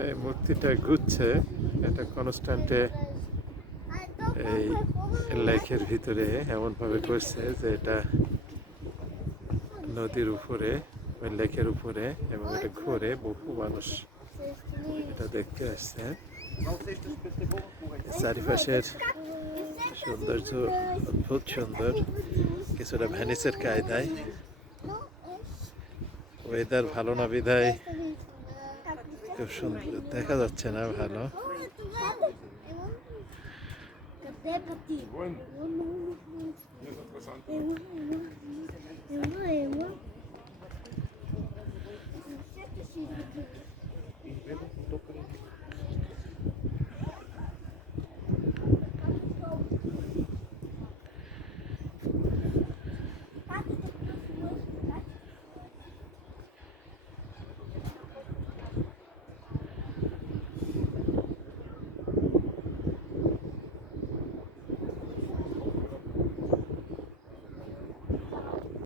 এই মূর্তিটা ঘুরছে, এটা কনস্ট্যান্টে এই লেকের ভিতরে এমনভাবে করছে যে এটা নদীর উপরে, ওই লেকের উপরে, এবং এটা ঘুরে বহু মানুষ এটা দেখতে আসছে। চারিপাশের সৌন্দর্য অদ্ভুত সুন্দর, কিছুটা ভ্যানিসের কায়দায়। ওয়েদার ভালো না বিধায় খুব সুন্দর দেখা যাচ্ছে না ভালো।